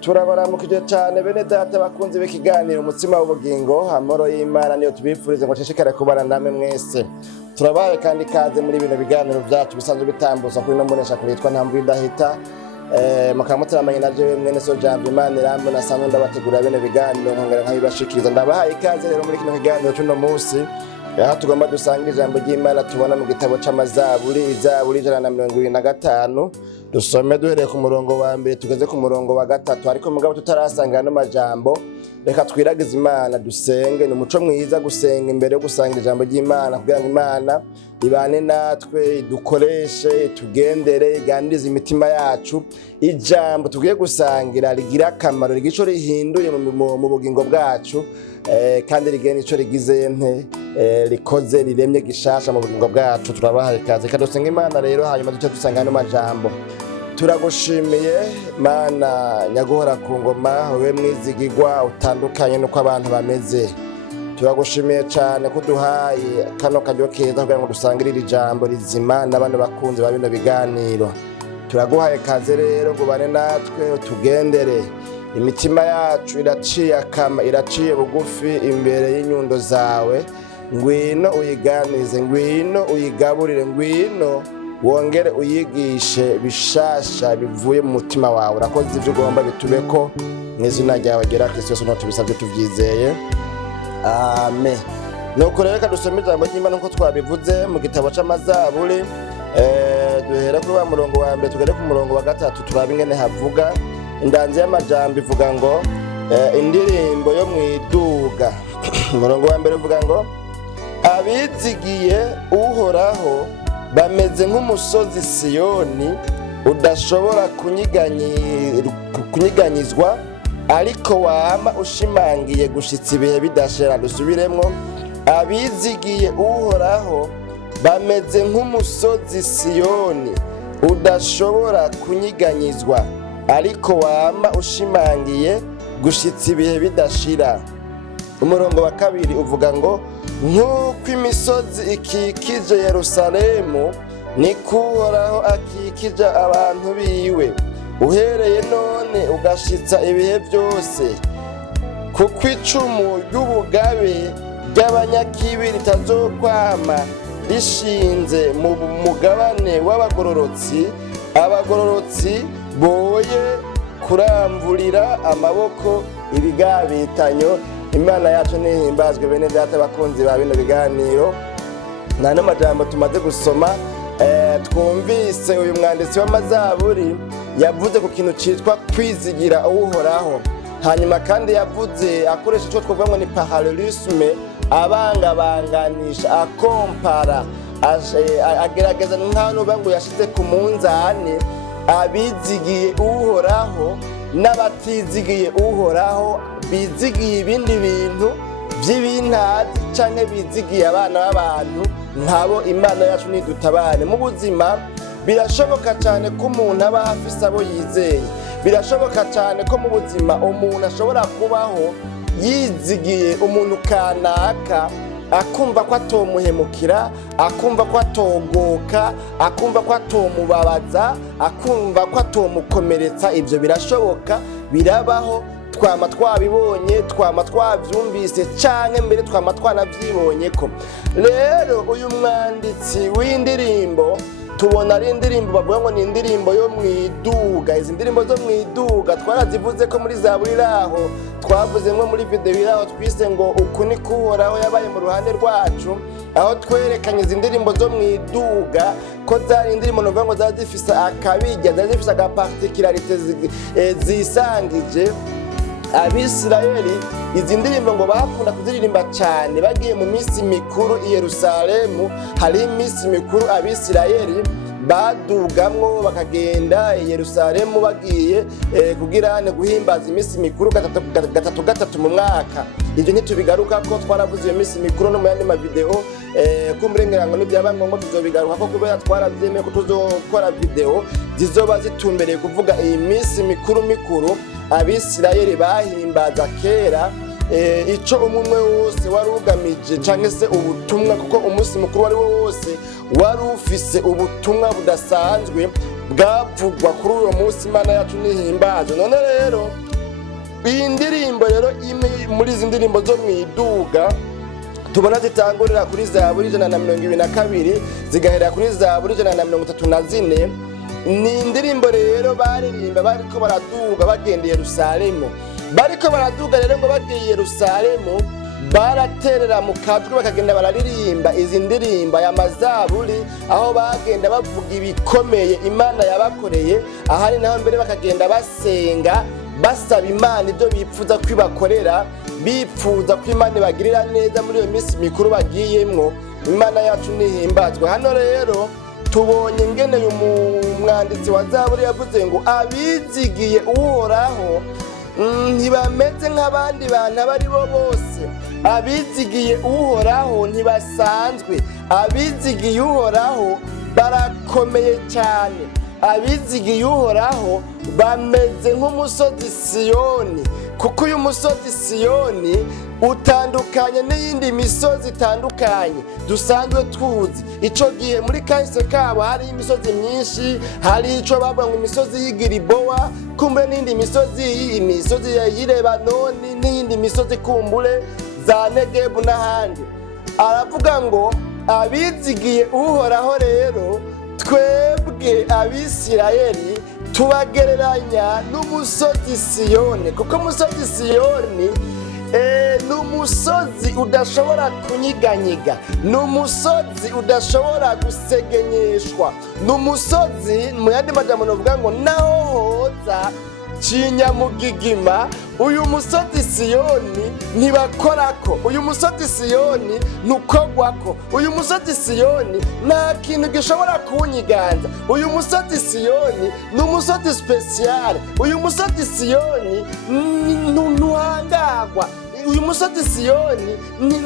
Turabaramukije cyane bene data bakunze b'ikiganiro umutsima w'ubugingo, amahoro y'Imana niyo tubifurize ngo nshishikare kubana namwe mwese. Turabaye kandi kaze muri bino biganiro byacu bisanzwe bitambuza kuri no mbonesha kuritwa ntambu idahita. Mukamuteramanye na jewe mwene so jambo Imana irambo nasanzwe ndabategura bene biganiro nkongera nkabibashikiriza. Ndabahaye ikaze rero muri kino kiganiro cy'uno munsi. Aha tugomba dusanga ijambo ry'Imana tubona mu gitabo c'amazaburi, Zaburi 125. Dusome duhereye ku murongo wa mbere tugeze ku murongo wa gatatu, ariko mugabo tutarasanga no majambo. Reka twiragize Imana dusenge. Ni umuco mwiza gusenga imbere yo gusanga ijambo ry'Imana kugira ngo Imana ibane natwe, dukoreshe, tugendere, iganirize imitima yacu. Ijambo tugiye gusangira rigira akamaro, rigico rihinduye mu bugingo bwacu, kandi rigene ico rigize rikoze riremye gishasha mu bugingo bwacu. Turabahaye kaze kadusenga Imana rero, hanyuma duce dusanga no majambo. Turagushimiye Mana nyaguhora ku ngoma, wowe mwizigirwa utandukanye nuko abantu bameze. Turagushimiye cyane kuduhaye kano karyo keza kugira ngo dusangire iri jambo rizima n'abandi bakunzi ba bino biganiro. Turaguhaye kaze rero ngo bane natwe tugendere. Imitima yacu iraciye bugufi imbere y'inyundo zawe. Ngwino uyiganize, ngwino uyigaburire, ngwino wongere uyigishe bishasha bivuye mu mutima wawe. Urakoze ibyo ugomba bitubeko mw'izina ryawe gera Kristo Yesu, no tubisabye tuvyizeye, amen. Nuko rero reka dusome ijambo ry'Imana nkuko twabivuze mu gitabo c'amazaburi. Duhera kuri wa murongo wa mbere tugere ku murongo wa gatatu, turabe ingene havuga. Indanzi y'amajambo ivuga ngo indirimbo yo mwiduga. Umurongo wa mbere uvuga ngo abizigiye uhoraho bameze nk'umusozi Siyoni udashobora kunyiganyizwa, ariko wama ushimangiye gushitsa ibihe bidashira. Dusubiremwo, abizigiye uhoraho bameze nk'umusozi Siyoni udashobora kunyiganyizwa, ariko wama ushimangiye gushitsa ibihe bidashira. Umurongo wa kabiri uvuga ngo nk'uko imisozi ikikije Yerusalemu, niko uhoraho akikije abantu biwe, uhereye none ugashitsa ibihe byose. Kuko icumu ry'ubugabe ry'abanyakibi ritazokwama rishinze mu mugabane w'abagororotsi, abagororotsi boye kuramvurira amaboko ibigabitanyo. Imana yacu nihimbazwe bene data bakunzi ba bino biganiro. Nta n'amajambo tumaze gusoma, twumvise uyu mwanditsi w'amazaburi yavuze ku kintu citwa kwizigira uhoraho. Hanyuma kandi yavuze akoresha ico twovuga ngo ni parallelisme, abangabanganisha, akompara, agerageza nk'aho ngo yashize ku munzani abizigiye uhoraho n'abatizigiye uhoraho, bizigiye ibindi bintu by'ibintazi canke bizigiye abana b'abantu nkabo. Imana yacu nidutabane mu buzima. Birashoboka cyane ko umuntu aba afise abo yizeye, birashoboka cyane ko mu buzima umuntu ashobora kubaho yizigiye umuntu kanaka, akumva ko atomuhemukira, akumva ko atogoka, akumva ko atomubabaza, akumva ko atomukomeretsa. Ibyo birashoboka, birabaho, twama twabibonye, twama twavyumvise, canke mbere twama twanavyibonye ko. Rero uyu mwanditsi w'indirimbo tubona ari indirimbo bavuga ngo ni indirimbo yo mwiduga. Izi ndirimbo zo mwiduga twarazivuze ko muri Zaburi raho, twavuzemwe muri video iraho twise ngo uku ni kuhoraho yabaye mu ruhande rwacu, aho twerekanye izi ndirimbo zo mwiduga ko zari indirimbo novuga ngo zari zifise akabirya, zari zifise agaparticularite zisangije. Abisirayeli izi ndirimbo ngo bakunda kuziririmba cyane bagiye mu minsi mikuru i Yerusalemu. Hari iminsi mikuru Abisirayeli badugamwo bakagenda i Yerusalemu bagiye kugira guhimbaza iminsi mikuru gatatu mu mwaka. Ibyo ntitubigaruka ko twaravuze iyo minsi mikuru no mu yandi mavideo, kumburengerango n'ibyaba ngombwa tuzobigaruka ko kubera twaravyemeye ko tuzokora video zizoba zitumbereye kuvuga iyi minsi mikuru Abisirayeli bahimbaza kera. Ico umwe wose wari ugamije canke se ubutumwa, kuko umunsi mukuru wari wose wari ufise ubutumwa budasanzwe bwavugwa kuri uwo munsi. Imana yacu nihimbazwe. None rero iyi ndirimbo rero imwe muri izi ndirimbo zo mwiduga tubona zitangurira kuri Zaburi 122 zigahera kuri Zaburi 134. Ni indirimbo rero baririmba bariko baraduga bagendeye Yerusalemu. Bariko baraduga rero ngo bagiye Yerusalemu, baraterera mu kajwi bakagenda bararirimba izi ndirimbo ya mazaburi, aho bagenda bavuga ibikomeye Imana yabakoreye. Ahari naho mbere bakagenda basenga basaba Imana ibyo bipfuza kwibakorera, bipfuza ko Imana ibagirira neza muri iyo minsi mikuru bagiyemwo. Imana yacu nihimbazwe. Hano rero tubonye ingene uyu mwanditsi wa Zaburi yavuze ngo abizigiye Uhoraho ntibameze nk'abandi bantu abari bo bose. Abizigiye Uhoraho ntibasanzwe. Abizigiye Uhoraho barakomeye cyane. Abizigiye Uhoraho bameze nk'umusozi Siyoni, kuko uyu musozi Siyoni utandukanye n'iyindi misozi itandukanye dusanzwe tuzi. Ico gihe muri kahise kabo hari imisozi myinshi, hari ico bavuga ngo imisozi y'Igilibowa, kumbe n'indi imisozi ya Lebanoni, n'iyindi misozi kumbure za Negebu n'ahandi. Aravuga ngo abizigiye Uhoraho rero twebwe Abisirayeli tubagereranya n'umusozi Siyoni, kuko umusozi Siyoni n'umusozi udashobora kunyiganyiga, n'umusozi udashobora gusegenyeshwa, n'umusozi mu yandi majambo novuga ngo naho hoza kinyamugigima, uyu musozi Siyoni ntibakorako, uyu musozi Siyoni ntukogwako, uyu musozi Siyoni nta kintu gishobora kuwunyiganza, uyu musozi Siyoni ni umusozi special, uyu musozi Siyoni ntuhangagwa, uyu musozi Siyoni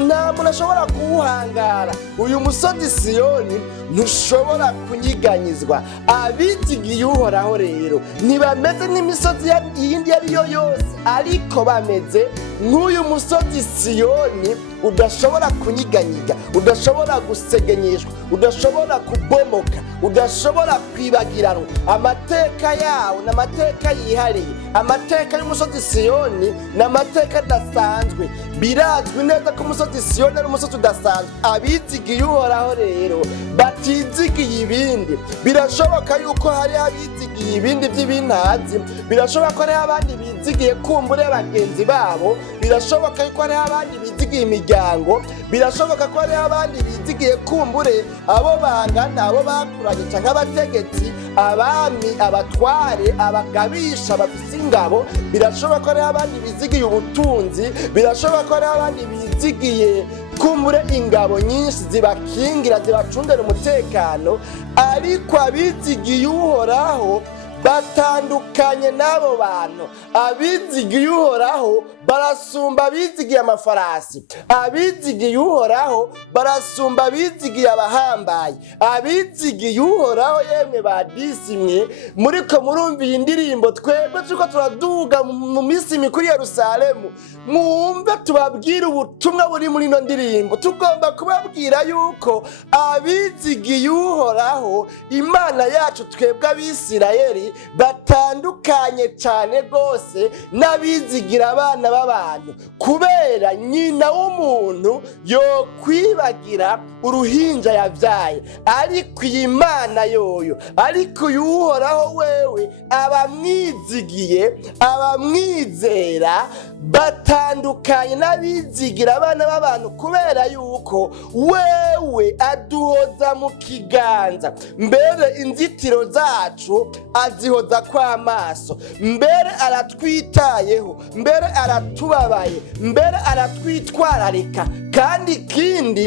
nta muntu ashobora kuwuhangara, uyu musozi Siyoni ntushobora kunyiganyizwa. Abizigiye Uhoraho rero ntibameze n'imisozi yindi ariyo yose, ariko bameze nk'uyu musozi Siyoni udashobora kunyiganyiga, udashobora gusegenyeshwa, udashobora kubomoka, udashobora kwibagiranwa. Amateka yawo n'amateka yihariye. Amateka y'umusozi Siyoni n'amateka adasanzwe. Birazwi neza ko umusozi Siyoni ari umusozi udasanzwe. Abizigiye Uhoraho rero batizigiye ibindi. Birashoboka yuko hari abizigiye ibindi by'ibintazi, birashoboka ko hari abandi bizigiye kumbure bagenzi babo, birashoboka yuko hari abandi bizigiye imiryango, birashoboka ko hari abandi bizigiye kumbure abo bangana, abo bakuranye canke abategetsi, abami, abatware, abagabisha bafise ingabo, birashoboka ko hari abandi bizigiye ubutunzi, birashoboka ko hari abandi bizigiye kumbure ingabo nyinshi zibakingira, zibacungera umutekano. Ariko abizigiye Uhoraho batandukanye n'abo bantu. Abizigiye Uhoraho barasumba abizigiye amafarasi, abizigiye Uhoraho barasumba abizigiye abahambaye. Abizigiye Uhoraho yemwe badisimwe, muriko murumva iyi ndirimbo twebwe turiko turaduga mu minsi mikuru ya Yerusalemu, mwumve tubabwire ubutumwa buri muri ino ndirimbo. Tugomba kubabwira yuko abizigiye Uhoraho, Imana yacu twebwe Abisirayeli, batandukanye cyane rwose n'abizigira abana b'abantu, kubera nyina w'umuntu yo kwibagira uruhinja yabyaye, ariko iyi Mana yoyo, ariko uyu Uhoraho wewe abamwizigiye, abamwizera batandukanye n'abizigira abana b'abantu, kubera yuko wewe aduhoza mu kiganza, mbere inzitiro zacu azihoza kw'amaso, mbere aratwitayeho, mbere aratubabaye, mbere aratwitwararika, kandi ikindi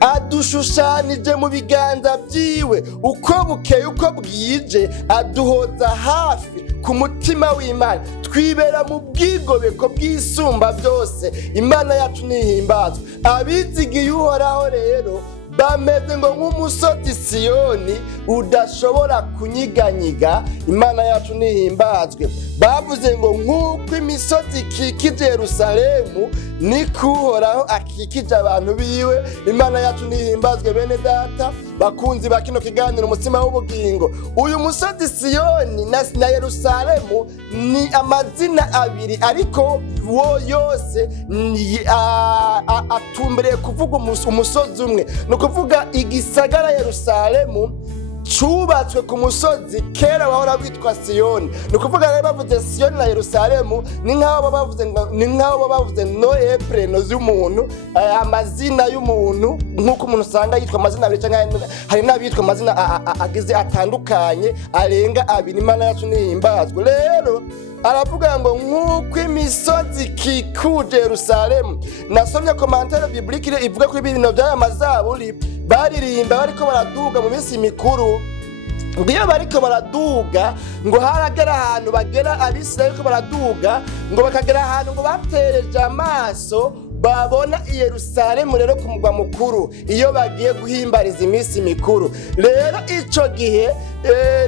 adushushanije mu biganza byiwe, uko bukeye uko bwije aduhoza hafi ku mutima w'Imana. Twibera mu bwigobeko bw'isumba byose. Imana yacu nihimbazwe. Abizigiye Uhoraho rero bameze ngo nk'umusozi Siyoni udashobora kunyiganyiga. Imana yacu nihimbazwe. Bavuze ngo nk'uko imisozi ikikije Yerusalemu niko Uhoraho akikije abantu biwe. Imana yacu nihimbazwe bene data bakunzi ba kino kiganiro umutima w'ubugingo. Uyu musozi Siyoni na Yerusalemu ni amazina abiri, ariko wo yose atumbereye kuvuga umusozi umwe. Ni ukuvuga igisagara Yerusalemu cubatswe ku musozi kera wahora witwa Siyoni. Ni ukuvuga rero bavuze Siyoni na Yerusalemu ni nk'aho bavuze Noe preno z'umuntu, amazina y'umuntu, nk'uko umuntu usanga yitwa amazina abiri cyangwa hari n'abitwa amazina agize atandukanye arenga abiri. Imana yacu nihimbazwe. Rero aravuga ngo nk'uko imisozi ikikuje Yerusalemu. Nasomye komantere biblike ivuga ko ibintu by'aya mazaburi baririmba bariko baraduga mu minsi mikuru. Iyo bariko baraduga ngo haragera ahantu bagera Abisirayeli ko baraduga ngo bakagera ahantu ngo batereje amaso babona i Yerusalemu rero ku mugwa mukuru iyo bagiye guhimbariza iminsi mikuru. Rero ico gihe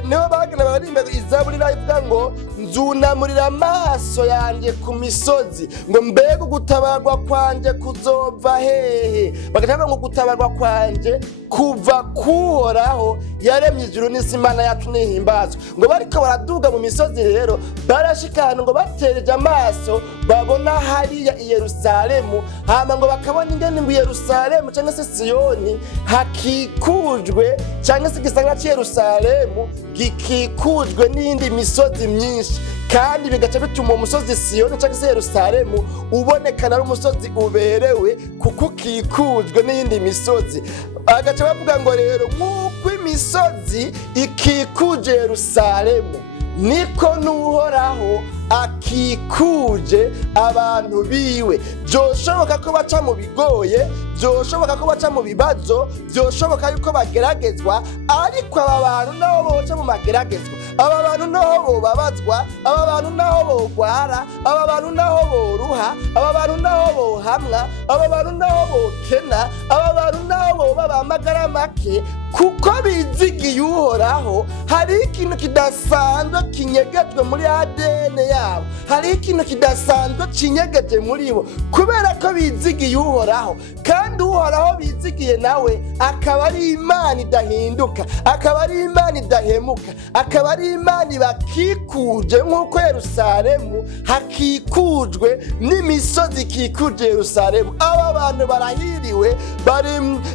niho bagenda baririmba izaburi ivuga ngo nzunamurira amaso yanjye ku misozi ngo mbega gutabarwa kwanje kuzova hehe. Bagacavuga ngo gutabarwa kwanje kuva kuhoraho yaremye ijuru n'isi. Imana yacu nihimbazwe. Ngo bariko baraduga mu misozi rero barashikana ngo batereje amaso babona hariya i Yerusalemu, hama ngo bakabona ingene ngo Yerusalemu cyangwa se Siyoni hakikujwe cyangwa se igisagara cy'i Yerusalemu gikikujwe n'indi misozi myinshi, kandi bigaca bituma umusozi Siyoni cyangwa se Yerusalemu ubonekana ari umusozi uberewe kuko ukikujwe n'iyindi misozi. Agaca bavuga ngo rero nk'uko imisozi ikikuje Yerusalemu niko n'Uhoraho akikuje abantu biwe. Byoshoboka ko baca mu bigoye, byoshoboka ko baca mu bibazo, byoshoboka yuko bageragezwa, ariko aba bantu nabo boca mu mageragezwa, aba bantu naho bobabazwa, aba bantu naho bogwara, aba bantu naho boruha, aba bantu naho bohamwa, aba bantu naho bokena, aba bantu naho boba bamagara make, kuko bizigiye Uhoraho. Hari ikintu kidasanzwe kinyegejwe muri ADN yabo, hari ikintu kidasanzwe kinyegeje muri bo kubera ko bizigiye Uhoraho. Kandi Uhoraho bizigiye nawe akaba ari Imana idahinduka, akaba ari Imana idahemuka, akaba ari Imana ibakikuje nk'uko Yerusalemu hakikujwe n'imisozi ikikuje Yerusalemu. Aba bantu barahiriwe,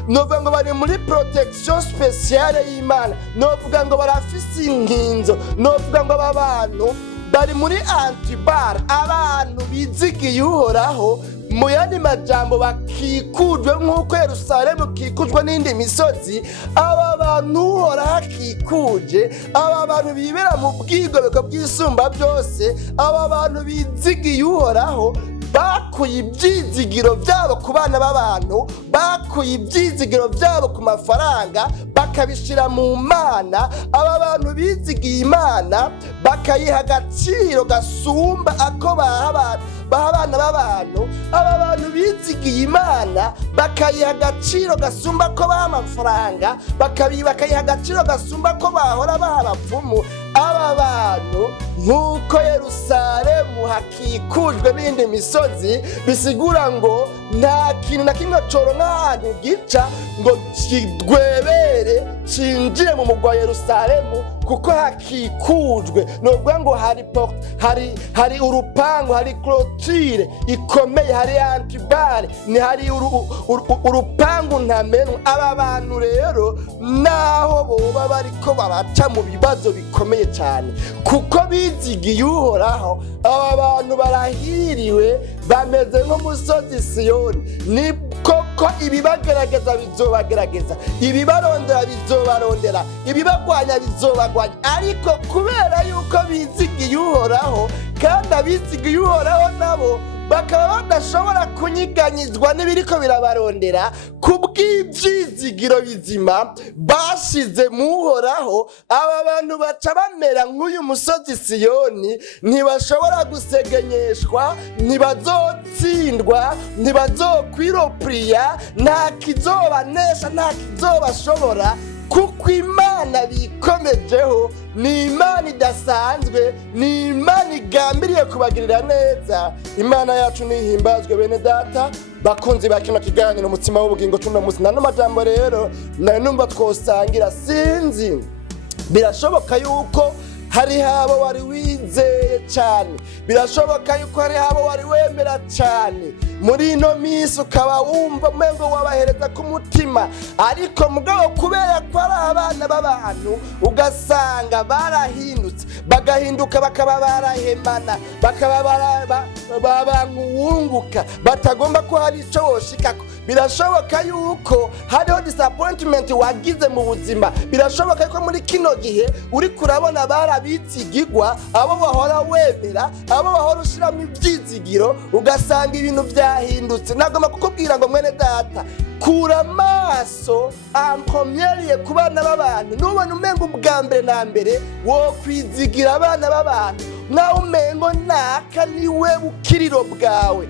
novuga ngo bari muri protection speciale y'Imana, novuga ngo barafise inkinzo, novuga ngo aba bantu bari muri antibar, abantu bizigiye Uhoraho. Mu yandi majambo bakikujwe nk'uko Yerusalemu kikujwe n'indi misozi. Aba bantu Uhoraho akikuje, aba bantu bibera mu bwigobeko bw'isumba byose, aba bantu bizigiye Uhoraho bakuye ibyizigiro byabo ku bana b'abantu, bakuye ibyizigiro byabo ku mafaranga bakabishira mu Mana. Aba bantu bizigiye Imana bakayiha agaciro gasumba ako baha abana b'abantu. Aba bantu bizigiye Imana bakayiha agaciro gasumba ko baha amafaranga, bakayiha agaciro gasumba ko bahora baha abapfumu. Aba bantu nk'uko Yerusalemu hakikujwe n'indi misozi, bisigura ngo nta kintu na kimwe coronka ahantu gica ngo kidwebere cinjire mu mugwa Yerusalemu kuko hakikujwe. Novuga ngo hari urupangu, hari clôture ikomeye, hari antibare, ni hari urupangu ntamenwa. Aba bantu rero naho boba bariko baraca mu bibazo bikomeye cyane kuko bizigiye Uhoraho, aba bantu barahiriwe, bameze nk'umusozi Siyoni. Ni koko ibibagerageza bizobagerageza, ibibarondera bizobarondera, ibibagwanya bizobagwanya, ariko kubera yuko bizigiye Uhoraho, kandi abizigiye Uhoraho nabo bakaba badashobora kunyiganyizwa n'ibiriko birabarondera kubw'ibyizigiro bizima bashize mu Uhoraho. Aba bantu baca bamera nk'uyu musozi Siyoni, ntibashobora gusegenyeshwa, ntibazotsindwa, ntibazokwiropriya, nta kizobanesha, nta kizobashobora, kuko Imana bikomejeho ni Imana idasanzwe, ni Imana igambiriye agambiriye kubagirira neza. Imana yacu nihimbazwe bene data bakunzi ba kino kiganiro umutima w'ubugingo cuno musi. Nano majambo rero numva twosangira, sinzi birashoboka yuko hari habo wari wizeye cyane, birashoboka yuko hari habo wari wemera cyane muri ino minsi ukaba wumva umengo wabahereza ku mutima, ariko mugabo kubera ko ari abana b'abantu ugasanga barahindutse, bagahinduka bakaba barahemana, bakaba babanguwunguka batagomba ko hari icyo woshikako. Birashoboka yuko hariho disappointment wagize mu buzima, birashoboka yuko muri kino gihe uri kurabona barabitsigirwa, abo bahora wemera, abo bahora ushiramo ibyizigiro, ugasanga ibintu byahindutse. Nagomba kukubwira ngo mwene data, kura amaso amkomyeriye ku bana b'abantu. Nubona umengo ubwa mbere na mbere wo kwizigira abana b'abantu, nawe umengo naka niwe bukiriro bwawe,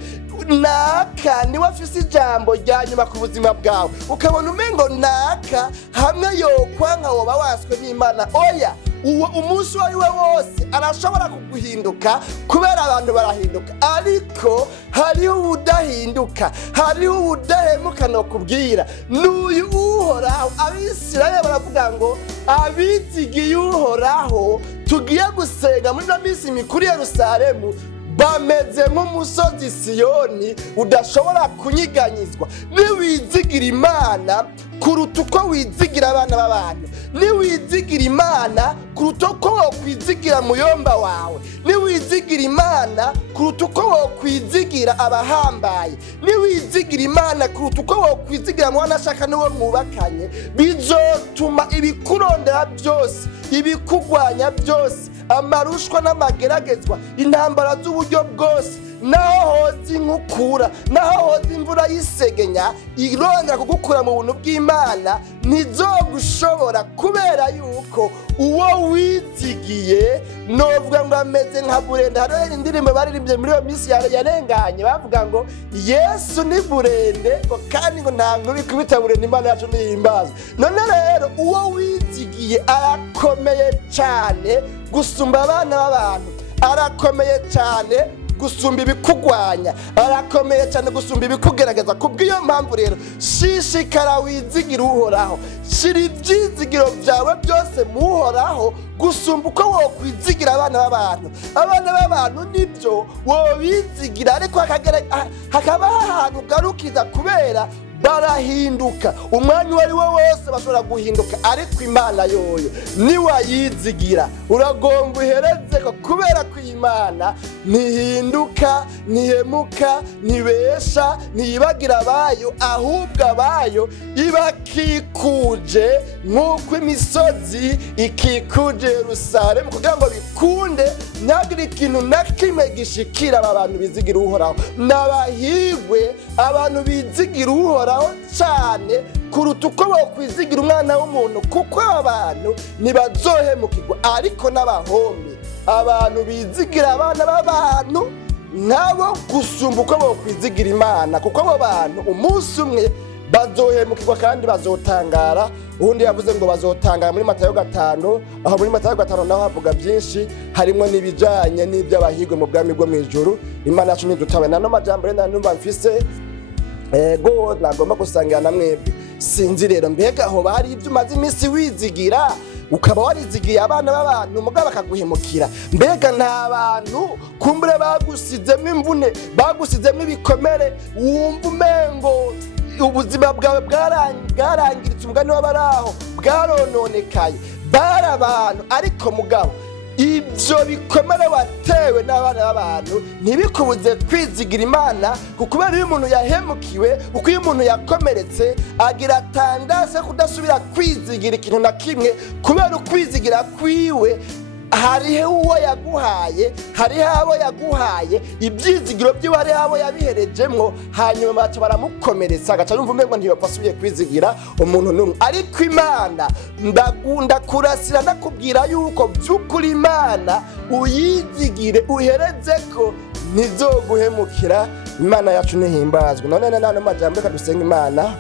naka niwe afise ijambo rya nyuma ku buzima bwawe, ukabona umengo naka hamwe yokwanka woba waswe n'Imana. Oya, uwo umunsi wari we wose arashobora kuguhinduka kubera abantu barahinduka, ariko hariho ubudahinduka, hariho ubudahemuka. No kubwira n'uyu Uhoraho. Abisirayeli baravuga ngo abizigiye Uhoraho tugiye gusenga muri ino minsi mikuru Yerusalemu bameze nk'umusozi Siyoni udashobora kunyiganyizwa. Niwizigira Imana kuruta uko wizigira abana b'abantu, niwizigira Imana kuruta uko wokwizigira muyomba wawe, niwizigira Imana kuruta uko wokwizigira abahambaye, niwizigira Imana kuruta uko wokwizigira mwanashaka n'uwo mwubakanye, bizotuma ibikurondera byose, ibikugwanya byose, amarushwa n'amageragezwa, intambara z'uburyo bwose, naho hoza inkukura, naho hoza imvura y'isegenya irondera kugukura mu buntu bw'Imana, ntizogushobora, kubera yuko uwo wizigiye novuga ngo ameze nka burende. Hariho indirimbo baririmbye muri iyo minsi yarenganye bavuga ngo Yesu ni burende, kandi ngo nta nkuru ikubita burende. Imana yacu nihimbazwe. None rero uwo wizigiye arakomeye cyane gusumba abana b'abantu, arakomeye cyane gusumba ibikugwanya, arakomeye cyane gusumba ibikugerageza. Kubw'iyo mpamvu rero shishikara wizigira Uhoraho, shira ibyizigiro byawe byose mu Uhoraho gusumba uko wokwizigira abana b'abantu. Abana b'abantu nibyo wobizigira, ariko hakaba ahantu ugarukiza kubera barahinduka. Umwanya uwo ari wo wose bashobora guhinduka, ariko Imana yoyo niwayizigira uragomba uhereze ko, kubera ko Imana ntihinduka, ntihemuka, ntibesha, ntiyibagira abayo, ahubwo abayo ibakikuje nk'uko imisozi ikikuje Yerusalemu, kugira ngo bikunde ntihagire ikintu na kimwe gishikira aba bantu bizigira Uhoraho. N'abahirwe abantu bizigira Uhoraho cyane kuruta uko bokwizigira umwana w'umuntu, kuko abantu ntibazohemukirwa. Ariko n'abahombe, abantu bizigira abana b'abantu, nabo gusumba uko bokwizigira Imana, kuko abo bantu umunsi umwe bazohemukirwa kandi bazotangara. Ubundi yavuze ngo bazotangara muri Matayo 5, aho muri Matayo 5 naho havuga byinshi, harimo n'ibijanye n'iby'abahirwe mu bwami bwo mw'ijuru. Imana yacu nidutabe. Nano majambo rero numva mfise ego nagomba gusangira na mwebwe. Sinzi rero mbega aho bari ibyo umaze iminsi wizigira, ukaba warizigiye abana b'abantu mugabo bakaguhemukira. Mbega nta bantu kumbure bagusizemo imvune, bagusizemo ibikomere, wumva umengo ubuzima bwawe bwarangiritse, umugani w'abaraho bwarononekaye, bari abantu. Ariko mugabo ibyo bikomere watewe n'abana b'abantu ntibikubuze kwizigira Imana, kubera iyo umuntu yahemukiwe, uko iyo umuntu yakomeretse agira tandase kudasubira kwizigira ikintu na kimwe, kubera ukwizigira kwiwe hariho uwo yaguhaye, hariho abo yaguhaye ibyizigiro by'iwe, hariho abo yabiherejemwo, hanyuma baca baramukomeretsa agaca yumva umengo ntiyopfa asubiye kwizigira umuntu n'umwe. Ariko Imana ndakurasira ndakubwira yuko by'ukuri Imana uyizigire uhereze ko ntizoguhemukira. Imana yacu nihimbazwe. None nano majambo reka dusenga Imana.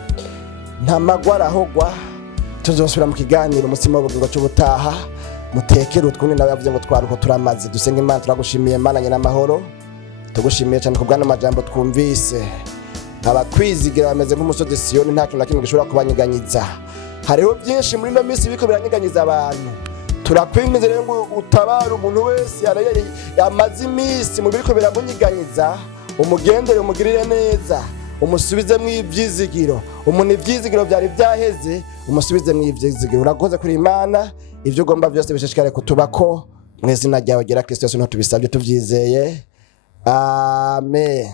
Nta magwara ahogwa, tuzosubira mu kiganiro umutsima w'ubugingo cy'ubutaha. mutekere utwundi nawe yavuze ngo twaruko turamaze. Dusenga Imana, turagushimiye Mana nyina amahoro, tugushimiye cyane ku bwana majambo twumvise. Abatwizigira bameze nk'umusozi Siyoni, nta kintu na kimwe gishobora kubanyiganyiza. Hariho byinshi muri no minsi biko biranyiganyiza abantu. Turakwingize rero ngo utabara umuntu wese yamaze iminsi mu biriko biramunyiganyiza, umugendere umugirire neza, umusubize mu ivyizigiro. Umuntu ivyizigiro byari byaheze, umusubize mu ivyizigiro. Urakoze kuri Imana, ivyo ugomba byose bishishikare kutubako, mu izina ryawe gera Kristo Yesu, ntitubisabye tuvyizeye. Amen.